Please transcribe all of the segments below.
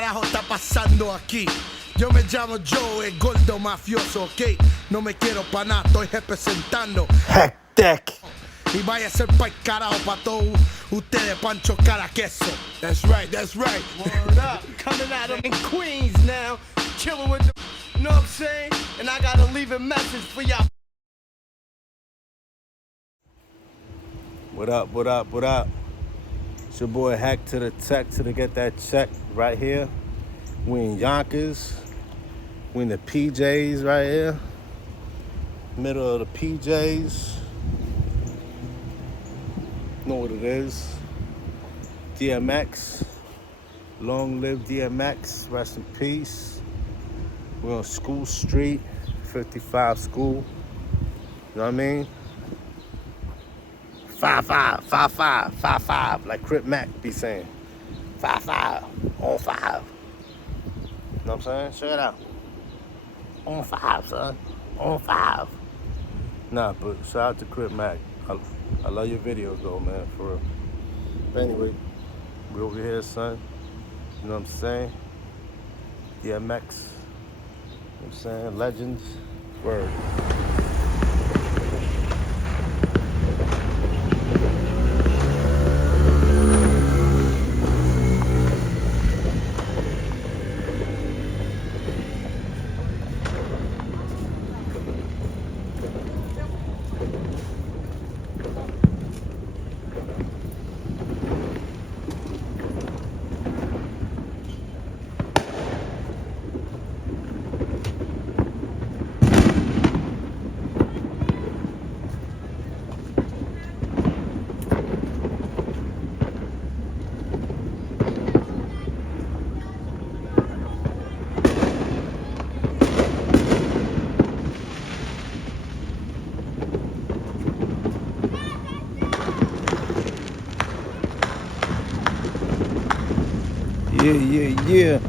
carajo está pasando aquí? Yo me llamo Joe, el gordo mafioso, ok. No me quiero pa' nada, estoy representando Hectic. y vaya a ser pa'l carajo pa' todos ustedes, Pancho Cara Queso. That's right, that's right. Word up. Coming out of in Queens now, killing with the, you know what I'm saying? And I gotta leave a message for y'all. What up, what up, what up? It's your boy Hack to the Tech to get that check right here. We in Yonkers. We in the PJs right here. Middle of the PJs. Know what it is. Dmx. Long live Dmx. Rest in peace. We're on School Street, 55 School. You know what I mean? 5-5, 5-5, 5-5, like Crip Mac be saying. 5-5, on 5. You know what I'm saying? Check it out. On 5, son. On 5. Nah, but shout out to Crip Mac. I love your videos though, man, for real. But anyway, we over here, son. You know what I'm saying? DMX. You know what I'm saying? Legends. Word. Yeah.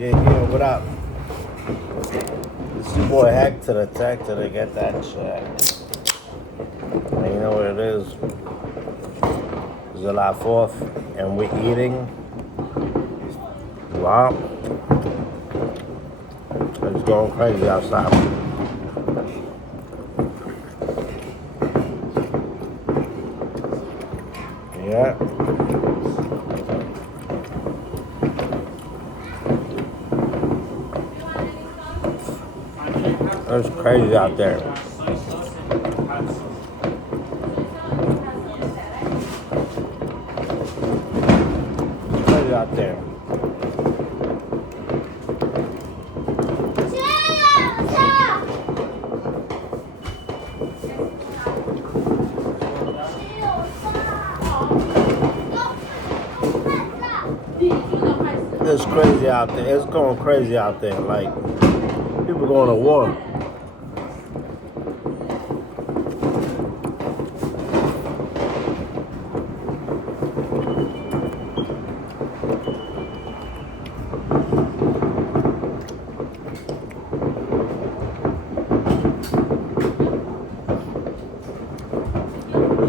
Yeah, what up? It's your boy Hack to the Tech to get that check. And you know what it is? July 4th, and we're eating. Wow. It's going crazy outside. Yeah. It's crazy out there. Crazy out there. It's crazy out there. It's going crazy out there. Like, people going to war.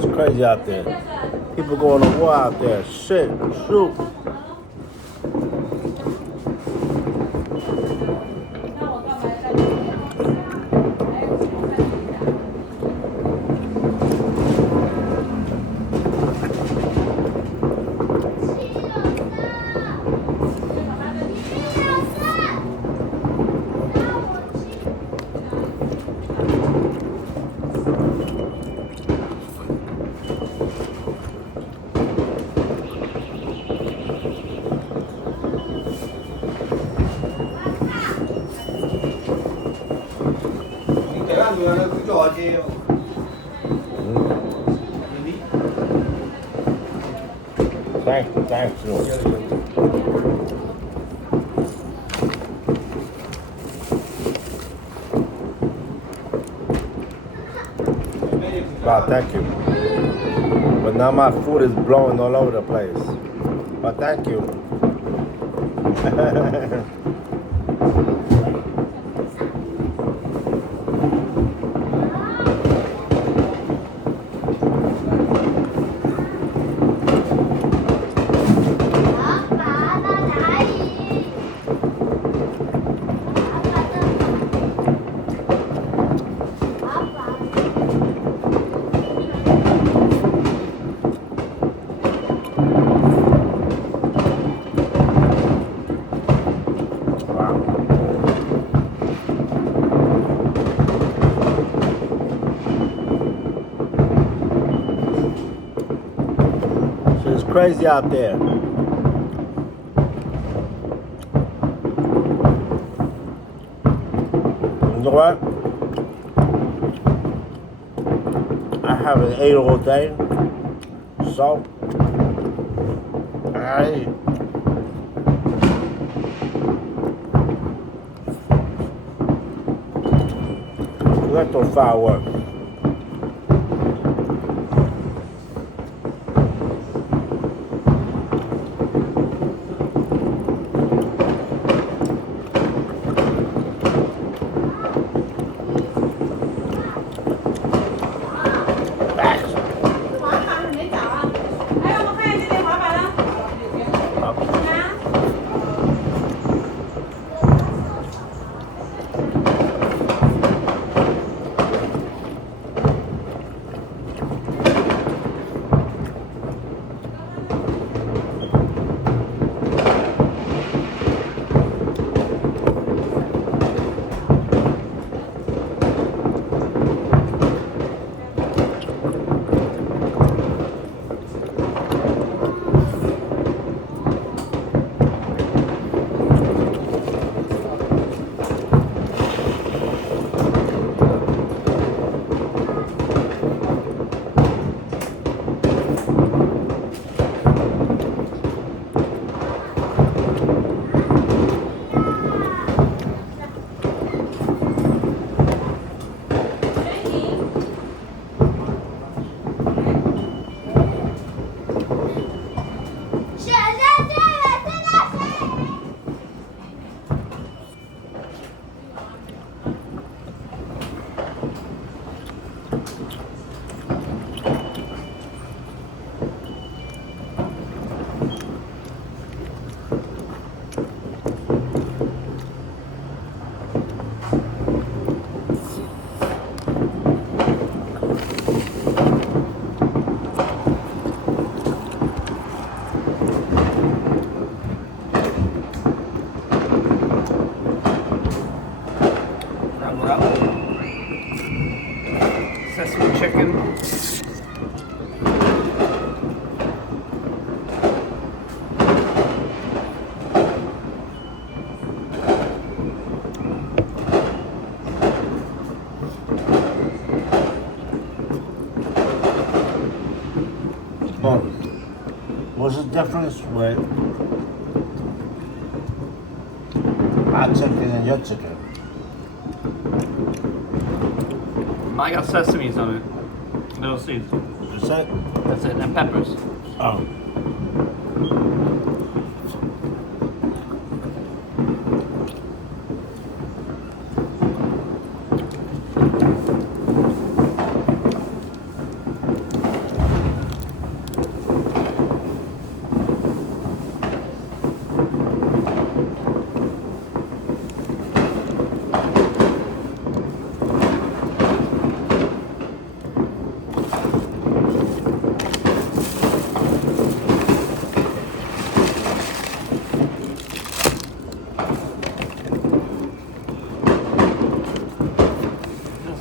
It's crazy out there. People going to war out there. Shit, shoot. Thank you. Wow, thank you. But now my food is blowing all over the place. But thank you. It's crazy out there. You know what? I have an 8 all day, so I let those fireworks. Sesame chicken. What's the difference with my chicken and your chicken? I got sesames on it. Little seeds. That's it? That's it. And peppers. Oh.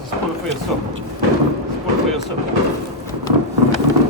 Spoil it for yourself. Spoil it for yourself.